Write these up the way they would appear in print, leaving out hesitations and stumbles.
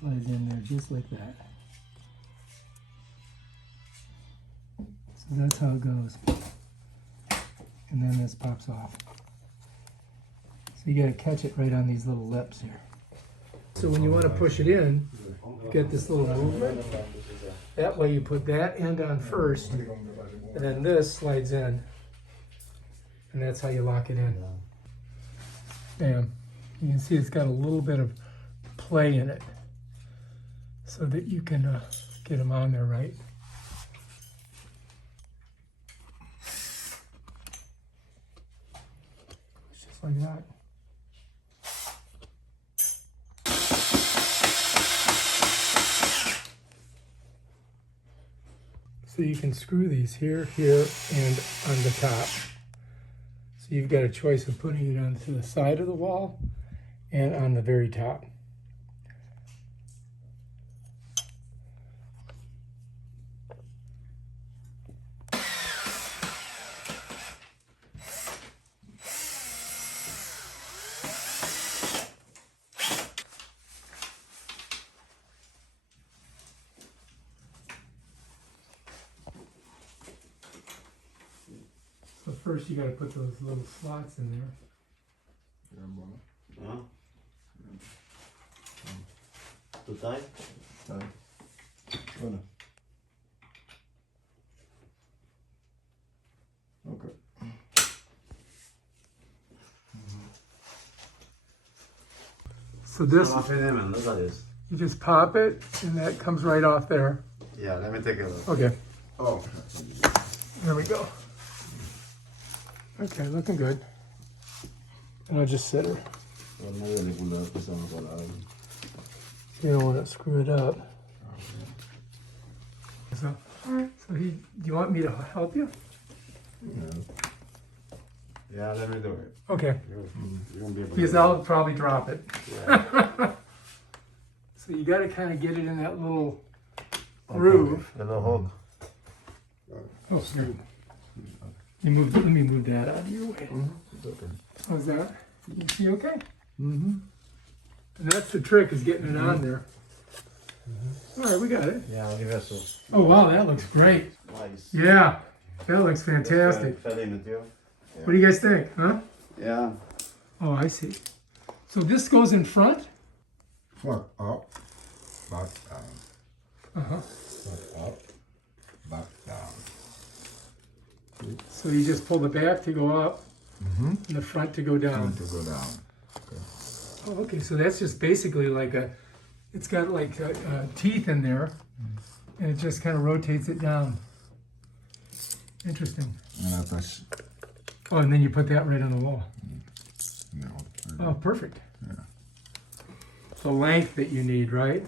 slides in there just like that. So that's how it goes. And then this pops off. So you gotta catch it right on these little lips here. So when you want to push it in, you get this little movement. That way you put that end on first, and then this slides in. And that's how you lock it in. Bam. You can see it's got a little bit of play in it so that you can get them on there right. It's just like that. So you can screw these here, here, and on the top. So you've got a choice of putting it onto the side of the wall and on the very top. So first you got to put those little slots in there. Too tight? Bueno. Okay. So this, Look at this. you just pop it and that comes right off there. Yeah, let me take a look. Okay, Oh. there we go. Okay, looking good. And I'll just sit her. You don't want to screw it up. So do you want me to help you? Yeah, let me do it. Okay, You won't be able to because do I'll probably drop it. Yeah. So you got to kind of get it in that little groove. The little hook. Oh, here. Let me move that out of your way. It's okay. How's that? You see okay? Mm-hmm. And that's the trick, is getting it on there. All right, we got it. Yeah, I'll give it so. Oh, wow, that looks great. Nice. Yeah, that looks fantastic. Fell in it, too. What do you guys think, huh? Yeah. Oh, I see. So this goes in front? Front up, back down. Uh-huh. Front up, back down. So you just pull the back to go up Mm-hmm. and the front to go down. Front to go down. Oh, okay, so that's just basically like it's got like teeth in there, and it just kind of rotates it down. Interesting. And I touch, Oh, and then you put that right on the wall. you know. Oh, perfect. Yeah. The length that you need, right?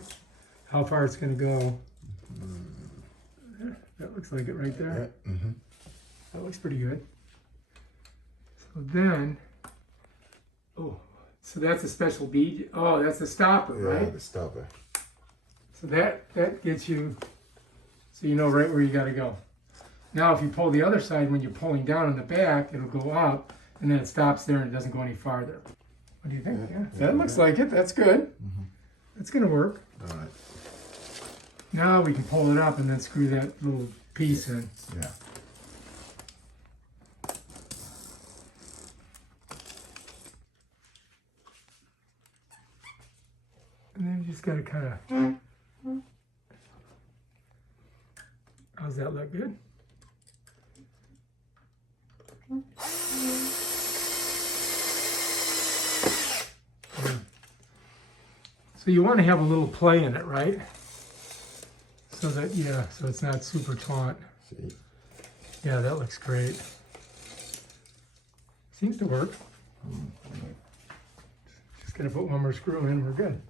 How far it's going to go. There, that looks like it right there. Yeah. Mm-hmm. That looks pretty good. So then, oh, so that's a special bead. Oh, that's a stopper, Yeah, right? the stopper. So that gets you, so you know right where you got to go. Now, if you pull the other side, when you're pulling down in the back, it'll go up, and then it stops there and it doesn't go any farther. What do you think? Yeah, that looks like it. That's good. That's going to work. All right. Now we can pull it up and then screw that little piece in. Yeah. And then you just got to kind of, how's that look? Good? So you want to have a little play in it, right? So that, yeah, so it's not super taut. See? Yeah, that looks great. Seems to work. Just gonna put one more screw in, we're good.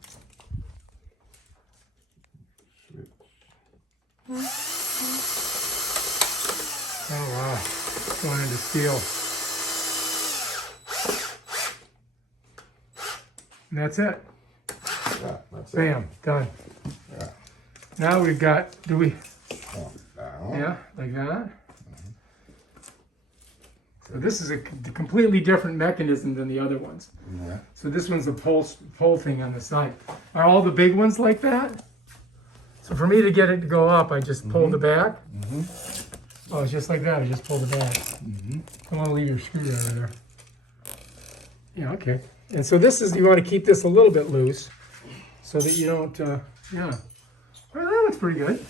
Switch. Oh wow, going into steel. And that's it. Yeah, that's it. Bam, done. Yeah. Now we've got, do we, Down. yeah, like that? So this is a completely different mechanism than the other ones. Yeah. So this one's a pole thing on the side. Are all the big ones like that? So for me to get it to go up, I just pull the back. Oh, it's just like that. I just pull the back. Don't want to leave your screwdriver there. Yeah, okay. And so this is, you want to keep this a little bit loose so that you don't, yeah. Well, that looks pretty good.